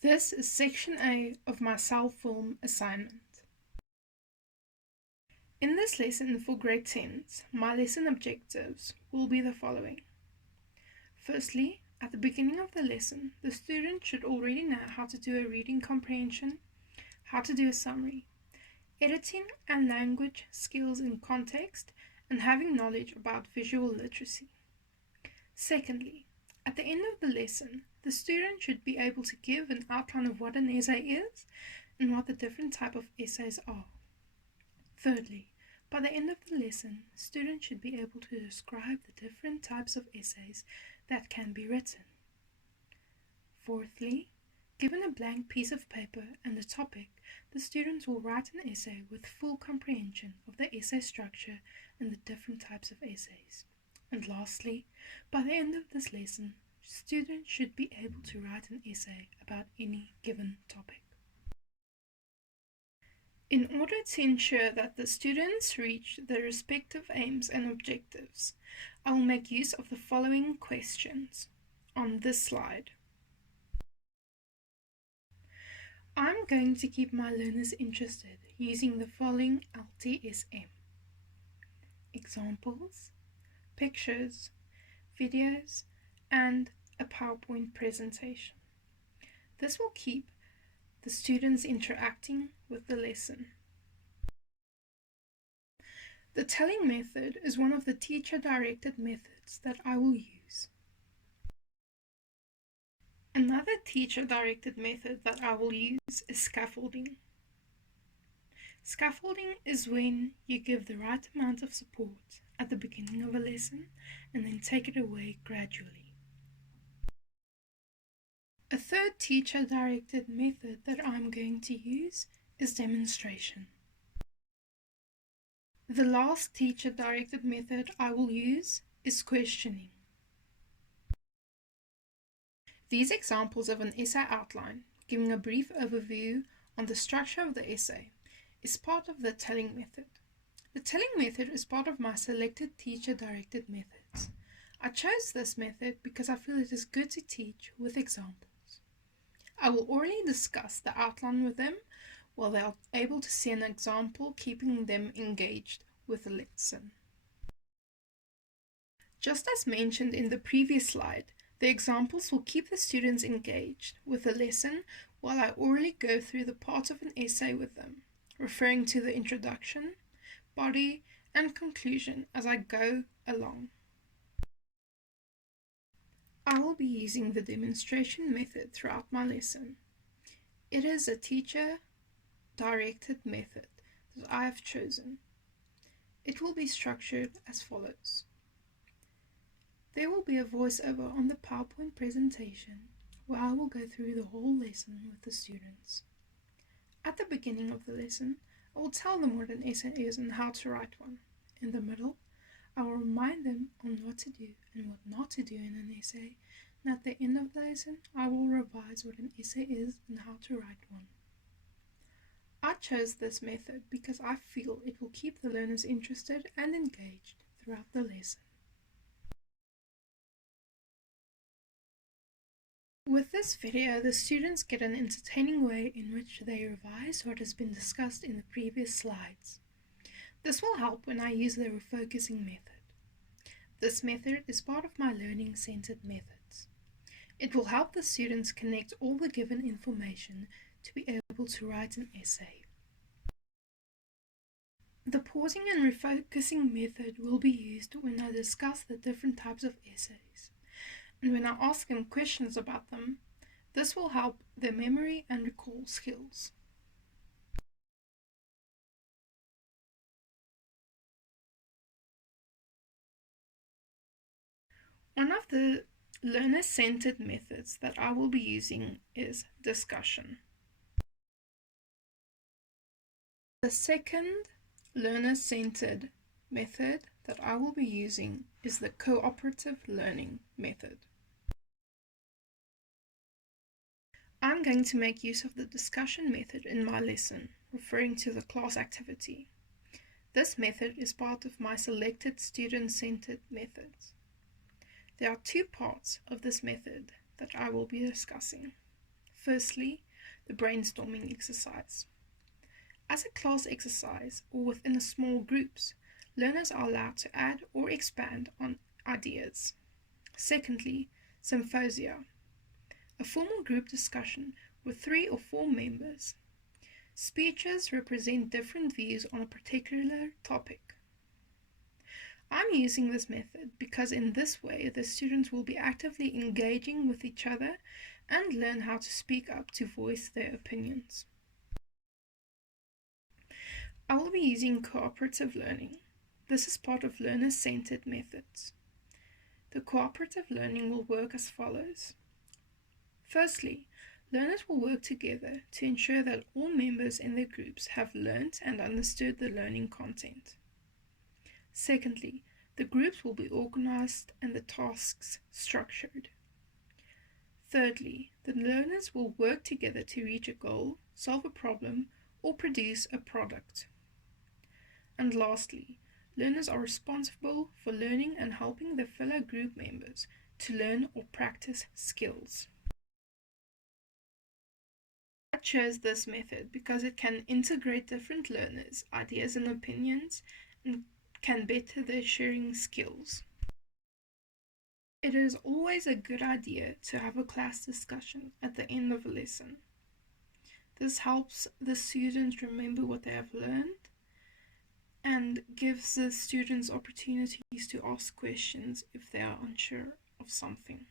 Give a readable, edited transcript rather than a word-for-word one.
This is Section A of my self-film assignment. In this lesson for grade 10s, my lesson objectives will be the following. Firstly, at the beginning of the lesson, the student should already know how to do a reading comprehension, how to do a summary, editing and language skills in context, and having knowledge about visual literacy. Secondly, at the end of the lesson, the student should be able to give an outline of what an essay is and what the different types of essays are. Thirdly, by the end of the lesson, students should be able to describe the different types of essays that can be written. Fourthly, given a blank piece of paper and a topic, the students will write an essay with full comprehension of the essay structure and the different types of essays. And lastly, by the end of this lesson, students should be able to write an essay about any given topic. In order to ensure that the students reach their respective aims and objectives, I will make use of the following questions on this slide. I'm going to keep my learners interested using the following LTSM. Examples, pictures, videos, and a PowerPoint presentation. This will keep the students interacting with the lesson. The telling method is one of the teacher-directed methods that I will use. Another teacher-directed method that I will use is scaffolding. Scaffolding is when you give the right amount of support at the beginning of a lesson and then take it away gradually. A third teacher-directed method that I'm going to use is demonstration. The last teacher-directed method I will use is questioning. These examples of an essay outline, giving a brief overview on the structure of the essay, is part of the telling method. The telling method is part of my selected teacher-directed methods. I chose this method because I feel it is good to teach with examples. I will orally discuss the outline with them while they are able to see an example, keeping them engaged with the lesson. Just as mentioned in the previous slide, the examples will keep the students engaged with the lesson while I orally go through the parts of an essay with them, referring to the introduction, body, and conclusion as I go along. I will be using the demonstration method throughout my lesson. It is a teacher-directed method that I have chosen. It will be structured as follows. There will be a voiceover on the PowerPoint presentation where I will go through the whole lesson with the students. At the beginning of the lesson, I will tell them what an essay is and how to write one. In the middle, I will remind them on what to do and what not to do in an essay, and at the end of the lesson, I will revise what an essay is and how to write one. I chose this method because I feel it will keep the learners interested and engaged throughout the lesson. With this video, the students get an entertaining way in which they revise what has been discussed in the previous slides. This will help when I use the refocusing method. This method is part of my learning-centered methods. It will help the students connect all the given information to be able to write an essay. The pausing and refocusing method will be used when I discuss the different types of essays. And when I ask them questions about them, this will help their memory and recall skills. One of the learner-centered methods that I will be using is discussion. The second learner-centered method that I will be using is the cooperative learning method. I'm going to make use of the discussion method in my lesson, referring to the class activity. This method is part of my selected student-centered methods. There are two parts of this method that I will be discussing. Firstly, the brainstorming exercise. As a class exercise or within a small groups, learners are allowed to add or expand on ideas. Secondly, symposia, a formal group discussion with 3 or 4 members. Speeches represent different views on a particular topic. I'm using this method because in this way the students will be actively engaging with each other and learn how to speak up to voice their opinions. I will be using cooperative learning. This is part of learner-centered methods. The cooperative learning will work as follows. Firstly, learners will work together to ensure that all members in their groups have learnt and understood the learning content. Secondly, the groups will be organized and the tasks structured. Thirdly, the learners will work together to reach a goal, solve a problem, or produce a product. And lastly, learners are responsible for learning and helping their fellow group members to learn or practice skills. I chose this method because it can integrate different learners' ideas and opinions and can better their sharing skills. It is always a good idea to have a class discussion at the end of a lesson. This helps the students remember what they have learned and gives the students opportunities to ask questions if they are unsure of something.